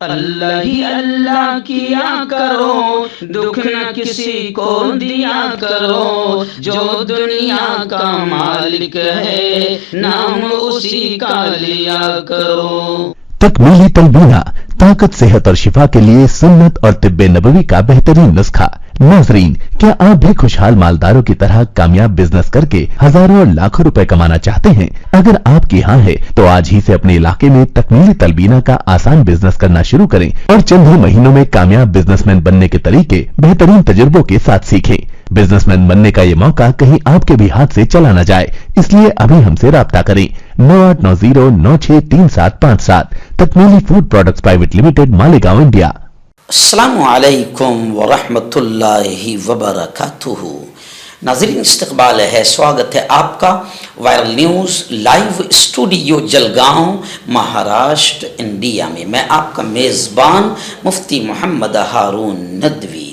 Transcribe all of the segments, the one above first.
اللہ ہی اللہ کیا کرو، دکھ نہ کسی کو دیا کرو، جو دنیا کا مالک ہے نام اسی کا لیا کرو۔ تکمیلی تلبینہ، طاقت، صحت اور شفا کے لیے سنت اور طب نبوی کا بہترین نسخہ۔ ناظرین، کیا آپ بھی خوشحال مالداروں کی طرح کامیاب بزنس کر کے ہزاروں اور لاکھوں روپے کمانا چاہتے ہیں؟ اگر آپ کی ہاں ہے تو آج ہی سے اپنے علاقے میں تکمیلی تلبینہ کا آسان بزنس کرنا شروع کریں اور چند ہی مہینوں میں کامیاب بزنس مین بننے کے طریقے بہترین تجربوں کے ساتھ سیکھیں۔ بزنس مین بننے کا یہ موقع کہیں آپ کے بھی ہاتھ سے چلا نہ جائے، اس لیے ابھی ہم سے رابطہ کریں۔ 9890963757 Takmeeli food products private limited, Malegaon, India. السلام علیکم ورحمۃ اللہ وبرکاتہ۔ ناظرین، استقبال ہے، سواگت ہے آپ کا viral news live studio Jalgaon, Maharashtra, India میں۔ میں آپ کا میزبان مفتی محمد ہارون ندوی۔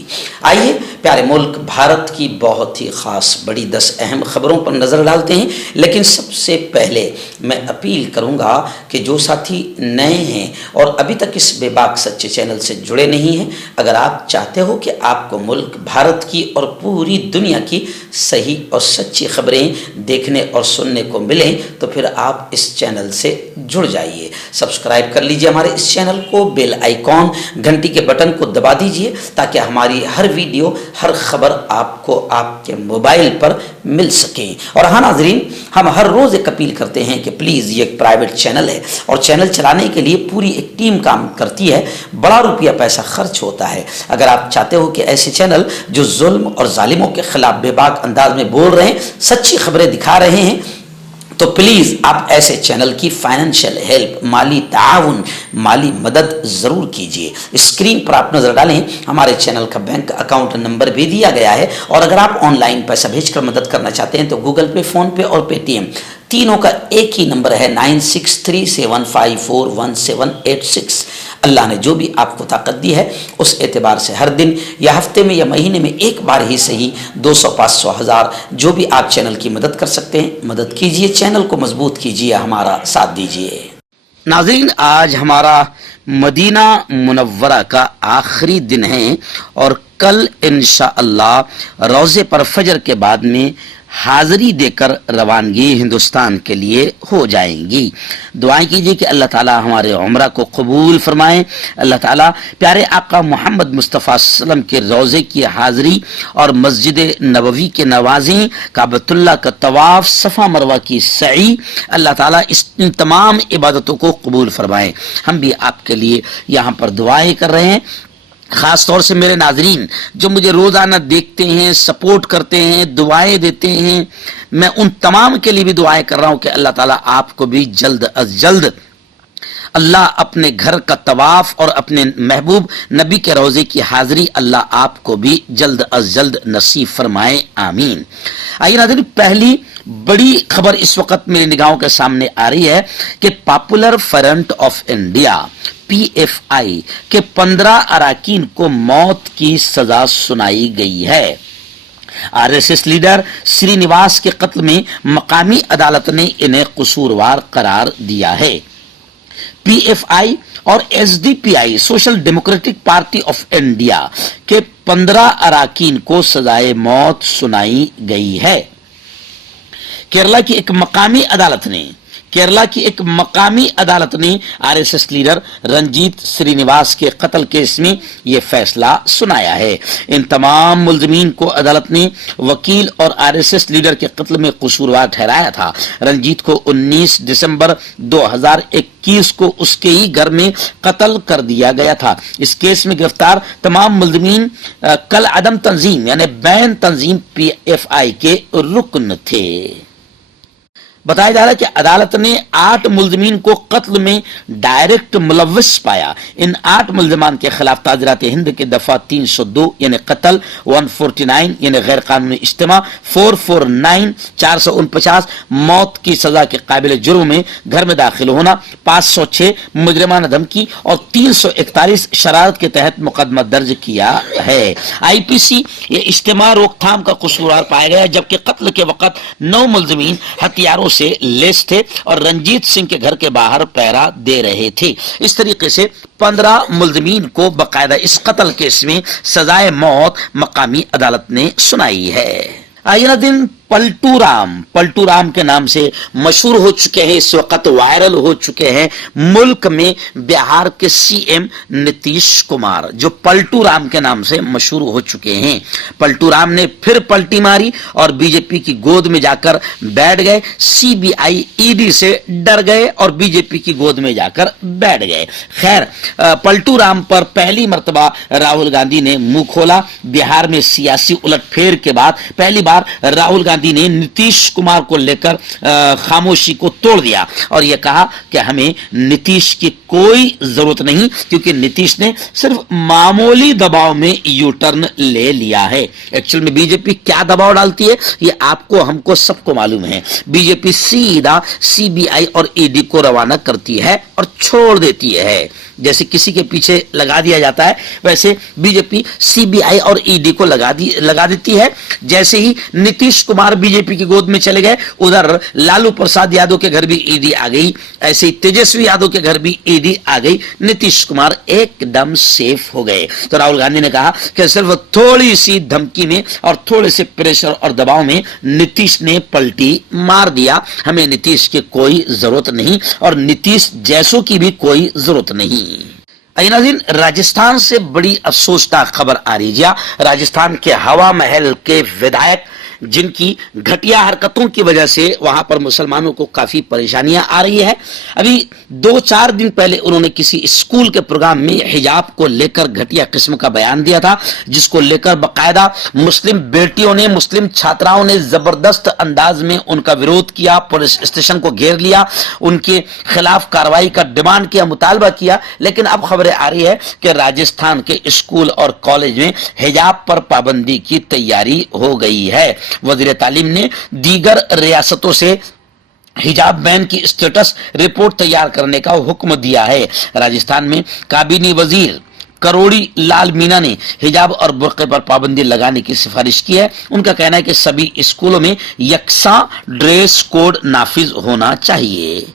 آئیے پیارے ملک بھارت کی بہت ہی خاص بڑی 10 اہم خبروں پر نظر ڈالتے ہیں، لیکن سب سے پہلے میں اپیل کروں گا کہ جو ساتھی نئے ہیں اور ابھی تک اس بے باک سچے چینل سے جڑے نہیں ہیں، اگر آپ چاہتے ہو کہ آپ کو ملک بھارت کی اور پوری دنیا کی صحیح اور سچی خبریں دیکھنے اور سننے کو ملیں تو پھر آپ اس چینل سے جڑ جائیے۔ سبسکرائب کر لیجئے ہمارے اس چینل کو، بیل آئیکن گھنٹی کے بٹن کو دبا دیجئے تاکہ ہماری ہر ویڈیو، ہر خبر آپ کو آپ کے موبائل پر مل سکیں۔ اور ہاں ناظرین، ہم ہر روز ایک اپیل کرتے ہیں کہ پلیز، یہ ایک پرائیویٹ چینل ہے اور چینل چلانے کے لیے پوری ایک ٹیم کام کرتی ہے، بڑا روپیہ پیسہ خرچ ہوتا ہے۔ اگر آپ چاہتے ہو کہ ایسے چینل جو ظلم اور ظالموں کے خلاف بے باک انداز میں بول رہے ہیں، سچی خبریں دکھا رہے ہیں، تو پلیز آپ ایسے چینل کی فائنینشیل ہیلپ، مالی تعاون، مالی مدد ضرور کیجئے۔ اسکرین پر آپ نظر ڈالیں، ہمارے چینل کا بینک اکاؤنٹ نمبر بھی دیا گیا ہے، اور اگر آپ آن لائن پیسہ بھیج کر مدد کرنا چاہتے ہیں تو گوگل پے، فون پے اور پے ٹی ایم تینوں کا ایک ہی نمبر ہے 9637541786۔ اللہ نے جو بھی آپ کو طاقت دی ہے اس اعتبار سے ہر دن یا ہفتے میں یا مہینے میں ایک بار ہی صحیح 200، 500، 1000 جو بھی آپ چینل کی مدد کر سکتے ہیں مدد کیجئے، چینل کو مضبوط کیجئے، ہمارا ساتھ دیجئے۔ ناظرین، آج ہمارا مدینہ منورہ کا آخری دن ہے اور کل انشاءاللہ روزے پر فجر کے بعد میں حاضری دے کر روانگی ہندوستان کے لیے ہو جائیں گی۔ دعائیں کیجیے کہ اللہ تعالی ہمارے عمرہ کو قبول فرمائیں، اللہ تعالی پیارے آقا محمد مصطفیٰ صلی اللہ علیہ وسلم کے روزے کی حاضری اور مسجد نبوی کے نوازیں، کعبۃ اللہ کا طواف، صفا مروہ کی سعی، اللہ تعالی ان تمام عبادتوں کو قبول فرمائیں۔ ہم بھی آپ کے لیے یہاں پر دعائیں کر رہے ہیں، خاص طور سے میرے ناظرین جو مجھے روزانہ دیکھتے ہیں، سپورٹ کرتے ہیں، دعائیں دیتے ہیں، میں ان تمام کے لیے بھی دعائیں کر رہا ہوں کہ اللہ تعالیٰ آپ کو بھی جلد از جلد اللہ اپنے گھر کا طواف اور اپنے محبوب نبی کے روزے کی حاضری اللہ آپ کو بھی جلد از جلد نصیب فرمائے، آمین۔ آئیے ناظرین، پہلی بڑی خبر اس وقت میری نگاہوں کے سامنے آ رہی ہے کہ popular front of India PFI کے 15 اراکین کو موت کی سزا سنائی گئی ہے۔ RSS لیڈر سری نواس کے قتل میں مقامی عدالت نے انہیں قصوروار قرار دیا ہے۔ PFI اور SDPI social democratic party of India کے 15 اراکین کو سزائے موت سنائی گئی ہے۔ کیرلا کی ایک مقامی عدالت نے RSS لیڈر رنجیت سری نواس کے قتل کیس میں یہ فیصلہ سنایا ہے۔ ان تمام ملزمین کو عدالت نے وکیل اور RSS لیڈر کے قتل میں قصوروار ٹھہرایا تھا۔ رنجیت کو 19 دسمبر 2021 کو اس کے ہی گھر میں قتل کر دیا گیا تھا۔ اس کیس میں گرفتار تمام ملزمین کل عدم تنظیم یعنی بین تنظیم PFI کے رکن تھے۔ بتایا جا رہا ہے کہ عدالت نے 8 ملزمین کو قتل میں ڈائریکٹ ملوث پایا۔ ان 8 ملزمان کے خلاف تعزیرات ہند کے دفعہ 302 یعنی قتل، 149 یعنی غیر قانونی اجتماع، 449 449 موت کی سزا کے قابل جرم میں گھر میں داخل ہونا، 506 مجرمانہ دھمکی اور 341 شرارت کے تحت مقدمہ درج کیا ہے۔ IPC یہ اجتماع روک تھام کا قصوروار پایا گیا، جبکہ قتل کے وقت 9 ملزمین ہتھیاروں से लेस थे और रंजीत सिंह के घर के बाहर पहरा दे रहे थे। इस तरीके से 15 मुल्ज़मीन को बकायदा इस कत्ल केस में सजाए मौत मकामी अदालत ने सुनाई है। आइए दिन पलटू राम के नाम से मशहूर हो चुके हैं, इस वक्त वायरल हो चुके हैं मुल्क में बिहार के सीएम नीतीश कुमार, जो पलटू राम के नाम से मशहूर हो चुके हैं। पलटू राम ने फिर पलटी मारी और बीजेपी की गोद में जाकर बैठ गए। सीबीआई ईडी से डर गए और बीजेपी की गोद में जाकर बैठ गए। खैर, पलटू राम पर पहली मर्तबा राहुल गांधी ने मुंह खोला। बिहार में सियासी उलटफेर के बाद पहली बार राहुल गांधी ने नीतीश कुमार को लेकर खामोशी को तोड़ दिया और यह कहा कि हमें नीतीश की कोई जरूरत नहीं, क्योंकि नीतीश ने सिर्फ मामूली दबाव में यू टर्न ले लिया है। एक्चुअल में बीजेपी क्या दबाव डालती है ये आपको हमको सबको मालूम है। बीजेपी सीधा सीबीआई और ईडी को रवाना करती है और छोड़ देती है। जैसे किसी के पीछे लगा दिया जाता है, वैसे बीजेपी सीबीआई और ईडी को लगा देती है। जैसे ही नीतीश कुमार बीजेपी की गोद में चले गए, उधर लालू प्रसाद यादव के घर भी ईडी आ गई, ऐसे ही तेजस्वी यादव के घर भी ईडी आ गई। नीतीश कुमार एकदम सेफ हो गए। तो राहुल गांधी ने कहा कि सिर्फ थोड़ी सी धमकी में और थोड़े से प्रेशर और दबाव में नीतीश ने पलटी मार दिया। हमें नीतीश की कोई जरूरत नहीं और नीतीश जैसों की भी कोई जरूरत नहीं। नाज़रीन, राजस्थान से बड़ी अफसोसनाक खबर आ रही है। राजस्थान के हवा महल के विधायक जिनकी घटिया हरकतों की वजह से वहां पर मुसलमानों को काफी परेशानियां आ रही है। अभी 2-4 दिन पहले उन्होंने किसी स्कूल के प्रोग्राम में हिजाब को लेकर घटिया किस्म का बयान दिया था, जिसको लेकर बकायदा मुस्लिम बेटियों ने, मुस्लिम छात्राओं ने जबरदस्त अंदाज में उनका विरोध किया, पुलिस स्टेशन को घेर लिया, उनके खिलाफ कार्रवाई का डिमांड किया, मुतालबा किया। लेकिन अब खबरें आ रही है कि राजस्थान के स्कूल और कॉलेज में हिजाब पर पाबंदी की तैयारी हो गई है। वज़ीर तालीम ने दीगर रियासतों से हिजाब बैन की स्टेटस रिपोर्ट तैयार करने का हुक्म दिया है। राजस्थान में काबीनी वजीर करोड़ी लाल मीना ने हिजाब और बुर्के पर पाबंदी लगाने की सिफारिश की है। उनका कहना है कि सभी स्कूलों में यकसा ड्रेस कोड नाफिज होना चाहिए।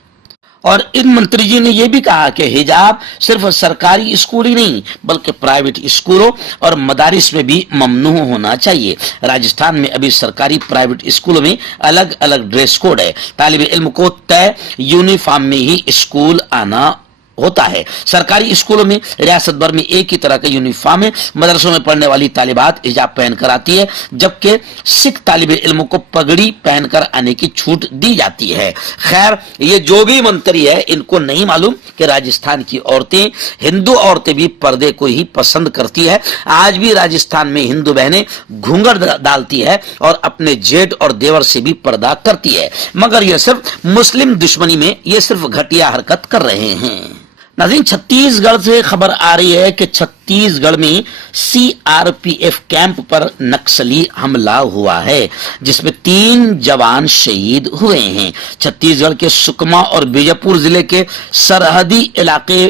और इन मंत्री जी ने यह भी कहा कि हिजाब सिर्फ सरकारी स्कूल ही नहीं बल्कि प्राइवेट स्कूलों और मदारिस में भी ममनू होना चाहिए। राजस्थान में अभी सरकारी प्राइवेट स्कूलों में अलग अलग ड्रेस कोड है। तालिब इल्म को तय यूनिफॉर्म में ही स्कूल आना होता है। सरकारी स्कूलों में रियासत भर में एक ही तरह का यूनिफॉर्म है। मदरसों में पढ़ने वाली तालिबात हिजाब पहनकर आती है, जबकि सिख तालिब इल्मों को पगड़ी पहनकर आने की छूट दी जाती है। खैर, ये जो भी मंत्री है, इनको नहीं मालूम कि राजस्थान की औरतें, हिंदू औरतें भी पर्दे को ही पसंद करती है। आज भी राजस्थान में हिंदू बहनें घूंघट डालती है और अपने जेठ और देवर से भी पर्दा करती है, मगर यह सिर्फ मुस्लिम दुश्मनी में ये सिर्फ घटिया हरकत कर रहे हैं। नाज़रीन, छत्तीसगढ़ से खबर आ रही है कि छत्तीसगढ़ में सीआरपीएफ कैंप पर नक्सली हमला हुआ है, जिसमें 3 जवान शहीद हुए हैं। छत्तीसगढ़ के सुकमा और बीजापुर जिले के सरहदी इलाके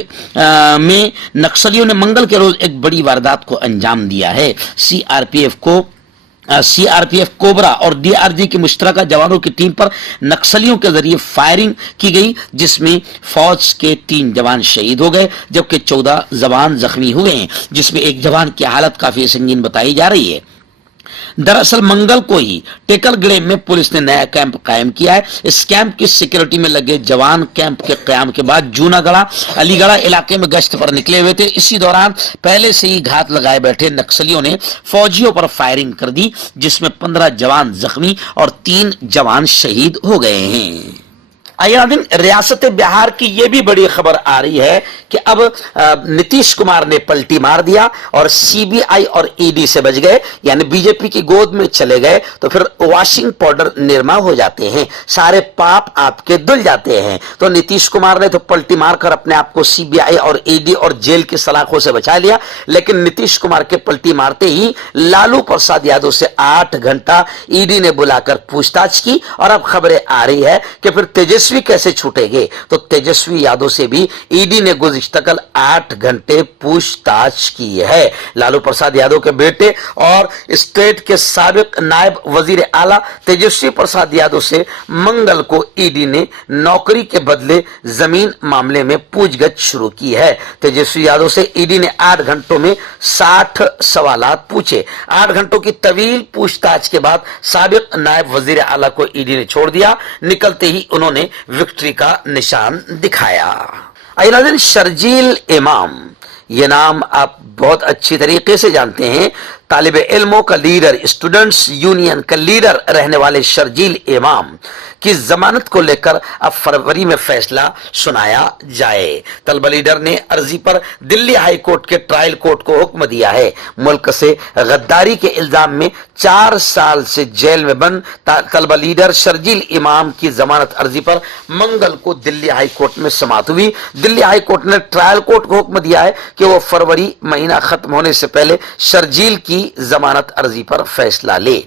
में नक्सलियों ने मंगल के रोज एक बड़ी वारदात को अंजाम दिया है। सीआरपीएफ कोबरा और डीआरजी की मुश्तरका जवानों की टीम पर नक्सलियों के जरिए फायरिंग की गई, जिसमें फौज के 3 जवान शहीद हो गए जबकि 14 जवान जख्मी हुए हैं, जिसमें एक जवान की हालत काफी संगीन बताई जा रही है। दरअसल मंगल को ही टेकलगढ़ में पुलिस ने नया कैंप कायम किया है। इस कैंप की सिक्योरिटी में लगे जवान कैंप के कयाम के बाद जूनागढ़ अलीगढ़ इलाके में गश्त पर निकले हुए थे। इसी दौरान पहले से ही घात लगाए बैठे नक्सलियों ने फौजियों पर फायरिंग कर दी, जिसमें 15 जवान जख्मी और 3 जवान शहीद हो गए हैं। दिन रियासत बिहार की यह भी बड़ी खबर आ रही है कि अब नीतीश कुमार ने पलटी मार दिया और सीबीआई और ईडी से बच गए, यानी बीजेपी की गोद में चले गए तो फिर वॉशिंग पाउडर निर्मा हो जाते हैं, सारे पाप आपके धुल जाते हैं। तो नीतीश कुमार ने तो पलटी मारकर अपने आप को सीबीआई और ईडी और जेल की सलाखों से बचा लिया, लेकिन नीतीश कुमार के पलटी मारते ही लालू प्रसाद यादव से 8 घंटा ईडी ने बुलाकर पूछताछ की और अब खबरें आ रही है कि फिर तेजस्वी तेजस्वी कैसे छूटेंगे? तो तेजस्वी यादव से भी ईडी ने गुज़िश्ता कल 8 घंटे पूछताछ की है। लालू प्रसाद यादव के बेटे और स्टेट के साबिक नायब वजीर आला तेजस्वी प्रसाद यादव से मंगल को ईडी ने नौकरी के बदले जमीन मामले में पूछगछ शुरू की है। तेजस्वी यादव से ईडी ने 8 घंटों में 60 सवालात पूछे। 8 घंटों की तवील पूछताछ के बाद साबिक नायब वजीर आला को ईडी ने छोड़ दिया। निकलते ही उन्होंने विक्ट्री का निशान दिखाया। आइए नाज़रीन, शर्जील इमाम, ये नाम आप बहुत अच्छी तरीके से जानते हैं। तालिब इल्मों का लीडर, स्टूडेंट्स यूनियन का लीडर रहने वाले शर्जील इमाम की जमानत को लेकर अब फरवरी में फैसला सुनाया जाए। तलबा लीडर ने अर्जी पर दिल्ली हाई कोर्ट के ट्रायल कोर्ट को हुक्म दिया है। मुल्क से गद्दारी के इल्जाम में 4 साल से जेल में बंद तलबा लीडर शर्जील इमाम की जमानत अर्जी पर मंगल को दिल्ली हाई कोर्ट में समाअत हुई। दिल्ली हाई कोर्ट ने ट्रायल कोर्ट को हुक्म दिया है कि वो फरवरी महीना खत्म होने से पहले शर्जील की जमानत अर्जी पर फैसला ले।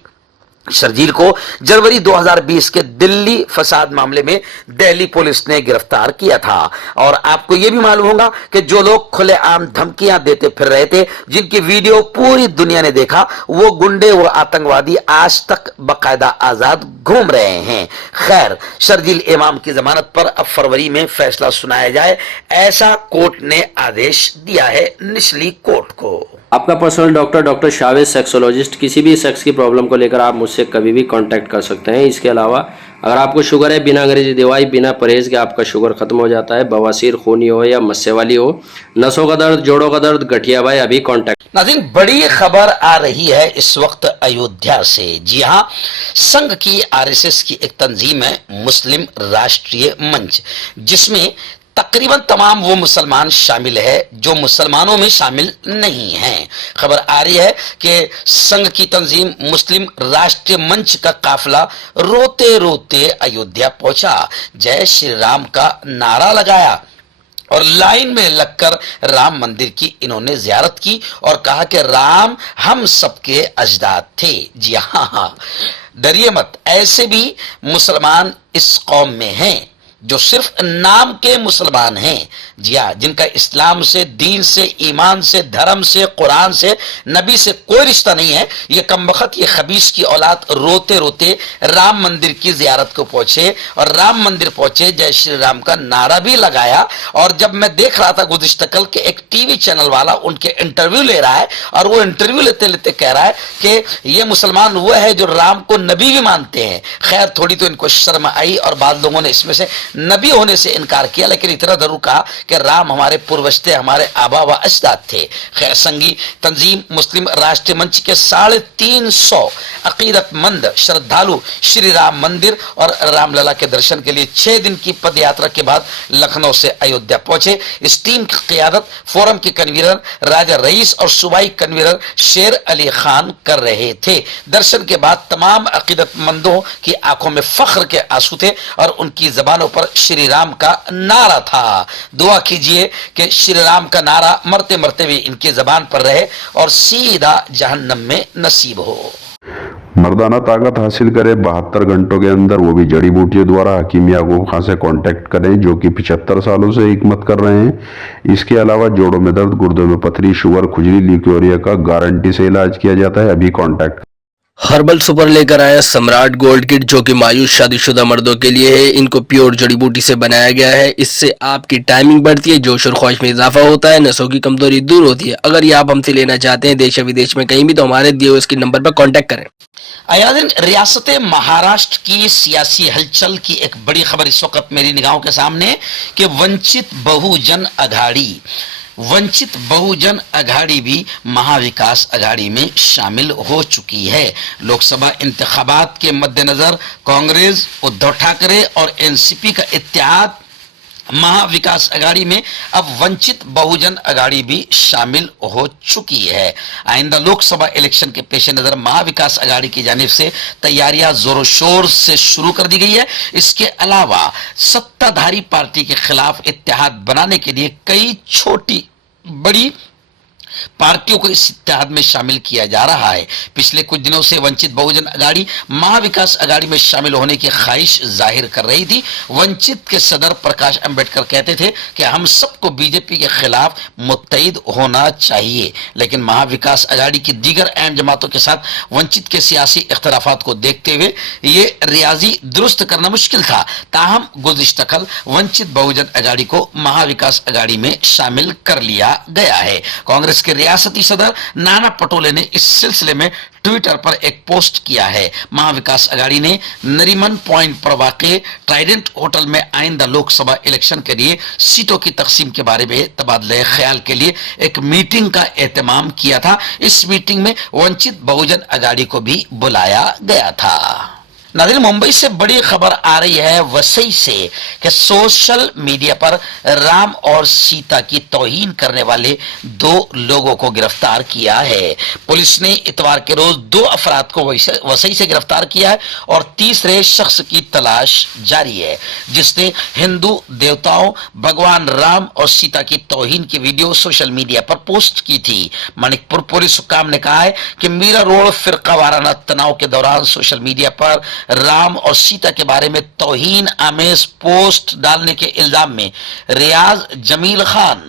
शर्जील को जनवरी 2020 के दिल्ली फसाद मामले में दिल्ली पुलिस ने गिरफ्तार किया था। और आपको यह भी मालूम होगा कि जो लोग खुलेआम धमकियां देते फिर रहे थे, जिनकी वीडियो पूरी दुनिया ने देखा, वो गुंडे, वो आतंकवादी आज तक बकायदा आजाद घूम रहे हैं। खैर, शर्जील इमाम की जमानत पर अब फरवरी में फैसला सुनाया जाए, ऐसा कोर्ट ने आदेश दिया है निचली कोर्ट को। आपका पर्सनल डॉक्टर शावेज सेक्सोलॉजिस्ट, किसी भी सेक्स की प्रॉब्लम को लेकर आप मुझसे कभी भी कांटेक्ट कर सकते हैं। इसके अलावा अगर आपको शुगर है, बिना अंग्रेजी दवाई, बिना परहेज के आपका शुगर खत्म हो जाता है, बवासीर, खूनी हो या मस्से वाली हो, नसों का दर्द, जोड़ों का दर्द, गठिया भाई, अभी कांटेक्ट। नाज़रीन, बड़ी खबर आ रही है इस वक्त अयोध्या से। जी हाँ, संघ की आरएसएस की एक तंजीम है मुस्लिम राष्ट्रीय मंच, जिसमें तकरीबन तमाम वो मुसलमान शामिल है जो मुसलमानों में शामिल नहीं हैं। खबर आ रही है कि संघ की तंजीम मुस्लिम राष्ट्रीय मंच का काफिला रोते रोते अयोध्या पहुंचा, जय श्री राम का नारा लगाया और लाइन में लगकर राम मंदिर की इन्होंने जियारत की और कहा कि राम हम सबके अजदाद थे। जी हाँ, डरिए मत, ऐसे भी मुसलमान इस कौम में हैं जो सिर्फ नाम के मुसलमान हैं। जी हाँ, जिनका इस्लाम से, दीन से, ईमान से, धर्म से, कुरान से, नबी से कोई रिश्ता नहीं है। ये कमबख्त, ये खबीस की औलाद रोते रोते राम मंदिर की जियारत को पहुंचे और राम मंदिर पहुंचे, जय श्री राम का नारा भी लगाया। और जब मैं देख रहा था गुज़िश्ता कल के एक टीवी चैनल वाला उनके इंटरव्यू ले रहा है और वो इंटरव्यू लेते लेते कह रहा है कि ये मुसलमान वो है जो राम को नबी भी मानते हैं। खैर, थोड़ी तो इनको शर्म आई और बाद लोगों ने इसमें से नबी होने से इनकार किया, लेकिन इतना जरूर कहा कि राम हमारे पूर्वज थे, हमारे आबा व अजदाद थे। खैर, संघी तंजीम मुस्लिम राष्ट्रीय मंच के 350 अकीदतमंद श्रद्धालु श्री राम मंदिर और रामलला के दर्शन के लिए 6 दिन की पद यात्रा के बाद लखनऊ से अयोध्या पहुंचे। इस टीम की क़ियादत फोरम के कन्वीनर राजा रईस और सूबाई कन्वीनर शेर अली खान कर रहे थे। दर्शन के बाद तमाम अकीदतमंदों की आंखों में फख्र के आंसू थे और उनकी जबानों पर श्री राम का नारा था। दुआ कीजिए कि श्री राम का नारा मरते मरते भी इनकी जबान पर रहे और सीधा जहन्नम में नसीब हो। मर्दाना ताकत हासिल करे 72 घंटों के अंदर, वो भी जड़ी बूटियों द्वारा। हकीम याकूब खान से कांटेक्ट करें जो कि 75 सालों से हिकमत कर रहे हैं। इसके अलावा जोड़ों में दर्द, गुर्दों में पथरी, शुगर, खुजली, ल्यूकोरिया का गारंटी से इलाज किया जाता है। अभी कांटेक्ट। हर्बल सुपर लेकर आया सम्राट गोल्ड किट, जो कि मायूस शादीशुदा मर्दों के लिए है। इनको प्योर जड़ी बूटी से बनाया गया है। इससे आपकी टाइमिंग बढ़ती है, जोश और ख्वाहिश में इजाफा होता है, नसों की कमजोरी दूर होती है। अगर ये आप हमसे लेना चाहते हैं देश या विदेश में कहीं भी, तो हमारे दिए हुए इसके नंबर पर कांटेक्ट करें। आयादिन, रियासत महाराष्ट्र की सियासी हलचल की एक बड़ी खबर इस वक्त मेरी निगाहों के सामने कि वंचित बहुजन अघाड़ी भी महाविकास अघाड़ी में शामिल हो चुकी है। लोकसभा इंतखाबात के मद्देनजर कांग्रेस, उद्धव ठाकरे और एनसीपी का इत्तेहाद महाविकास अघाड़ी में अब वंचित बहुजन अघाड़ी भी शामिल हो चुकी है। आइंदा लोकसभा इलेक्शन के पेश नजर महाविकास अघाड़ी की जानिब से तैयारियां जोरों शोर से शुरू कर दी गई है। इसके अलावा सत्ताधारी पार्टी के खिलाफ इत्तेहाद बनाने के लिए कई छोटी बड़ी पार्टियों को इस इत्तेहाद में शामिल किया जा रहा है। पिछले कुछ दिनों से वंचित बहुजन अघाड़ी महाविकास अघाड़ी में शामिल होने की ख्वाहिश जाहिर कर रही थी। वंचित के सदर प्रकाश अंबेडकर कहते थे कि हम सबको बीजेपी के खिलाफ मुत्तहिद होना चाहिए, लेकिन महाविकास अघाड़ी की दीगर अहम जमातों के साथ वंचित के सियासी इख्तलाफात को देखते हुए ये रियाजी दुरुस्त करना मुश्किल था। ताहम गुज़िश्ता कल वंचित बहुजन अघाड़ी को महाविकास अघाड़ी में शामिल कर लिया गया है। कांग्रेस के रियासती सदर नाना पटोले ने इस सिलसिले में ट्विटर पर एक पोस्ट किया है। महाविकास अघाड़ी ने नरीमन पॉइंट पर वाक़े ट्राइडेंट होटल में आइंदा लोकसभा इलेक्शन के लिए सीटों की तकसीम के बारे में तबादले ख्याल के लिए एक मीटिंग का एहतमाम किया था। इस मीटिंग में वंचित बहुजन अघाड़ी को भी बुलाया गया था। नाज़रीन, मुंबई से बड़ी खबर आ रही है वसई से कि सोशल मीडिया पर राम और सीता की तौहीन करने वाले 2 लोगों को गिरफ्तार किया है। पुलिस ने इतवार के रोज 2 अफराद को वसई से गिरफ्तार किया है और तीसरे शख्स की तलाश जारी है, जिसने हिंदू देवताओं भगवान राम और सीता की तौहीन की वीडियो सोशल मीडिया पर पोस्ट की थी। मणिकपुर पुलिस हुक्काम ने कहा है कि मीरा रोड फिरका वाराना तनाव के दौरान सोशल मीडिया पर राम और सीता के बारे में तौहीन आमेज पोस्ट डालने के इल्जाम में रियाज जमील खान,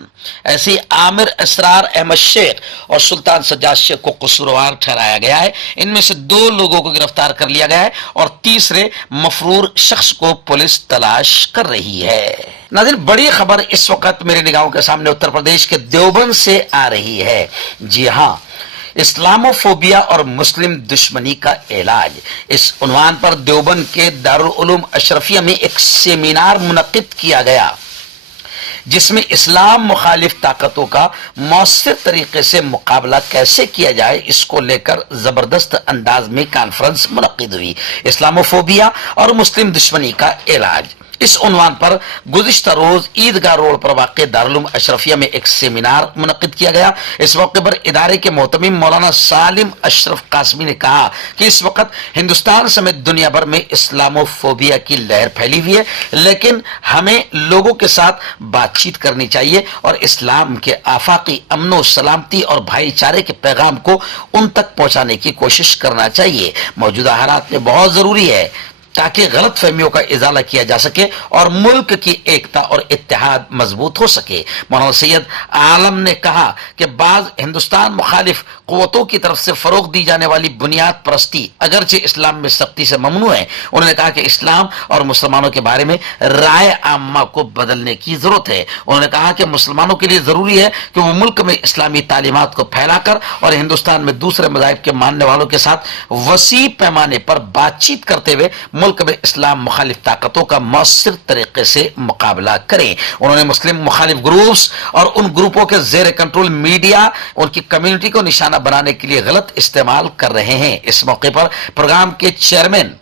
ऐसे आमिर असरार अहमद शेख और सुल्तान सज्जाद शेख को कसूरवार ठहराया गया है। इनमें से 2 लोगों को गिरफ्तार कर लिया गया है और तीसरे मफरूर शख्स को पुलिस तलाश कर रही है। नाज़रीन, बड़ी खबर इस वक्त मेरी निगाहों के सामने उत्तर प्रदेश के देवबंद से आ रही है। जी हां, इस्लामोफोबिया और मुस्लिम दुश्मनी का इलाज, इस उन्वान पर देवबंद के दारुल उलूम अशरफिया में एक सेमिनार मुनक्किद किया गया, जिसमें इस्लाम मुखालिफ ताकतों का मौसर तरीके से मुकाबला कैसे किया जाए, इसको लेकर जबरदस्त अंदाज में कॉन्फ्रेंस मुनक्किद हुई। इस्लामोफोबिया और मुस्लिम दुश्मनी का इलाज, इस उन्वान पर गुज़िश्ता रोज ईदगाह रोड पर वाक़े दारुल अशरफिया में एक सेमिनार मुनक्किद किया गया। इस मौके पर इदारे के मोहतमिम मौलाना सालिम अशरफ कासमी ने कहा कि इस वक्त हिंदुस्तान समेत दुनिया भर में इस्लामोफोबिया की लहर फैली हुई है, लेकिन हमें लोगों के साथ बातचीत करनी चाहिए और इस्लाम के आफाकी अमनो सलामती और भाईचारे के पैगाम को उन तक पहुंचाने की कोशिश करना चाहिए। मौजूदा हालात में बहुत जरूरी है ताकि गलत फहमियों का इजाला किया जा सके और मुल्क की एकता और इत्तेहाद मजबूत हो सके। मौलाना सैयद आलम ने कहा कि बाज हिंदुस्तान मुखालिफ कुव्वतों की तरफ से फरोग दी जाने वाली बुनियाद परस्ती अगरचे इस्लाम में सख्ती से ममनू है। उन्होंने कहा कि इस्लाम और मुसलमानों के बारे में राय आम्मा को बदलने की जरूरत है। उन्होंने कहा कि मुसलमानों के लिए जरूरी है कि वो मुल्क में इस्लामी तालीमात को फैलाकर और हिंदुस्तान में दूसरे मज़ाहिब के मानने वालों के साथ वसी पैमाने पर बातचीत करते हुए मुल्क में इस्लाम मुखालिफ ताकतों का मौसर तरीके से मुकाबला करें। उन्होंने मुस्लिम मुखालिफ ग्रुप्स और उन ग्रुपों के जेर कंट्रोल मीडिया उनकी कम्युनिटी को निशाना बनाने के लिए गलत इस्तेमाल कर रहे हैं। इस मौके पर प्रोग्राम के चेयरमैन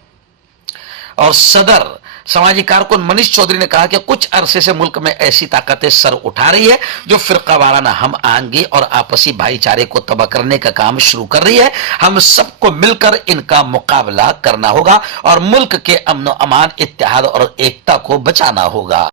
और सदर समाजी कारकुन मनीष चौधरी ने कहा कि कुछ अरसे से मुल्क में ऐसी ताकतें सर उठा रही है जो फिरका वाराना हम आहंगी और आपसी भाईचारे को तबाह करने का काम शुरू कर रही है। हम सबको मिलकर इनका मुकाबला करना होगा और मुल्क के अमन अमान, इत्तेहाद और एकता को बचाना होगा।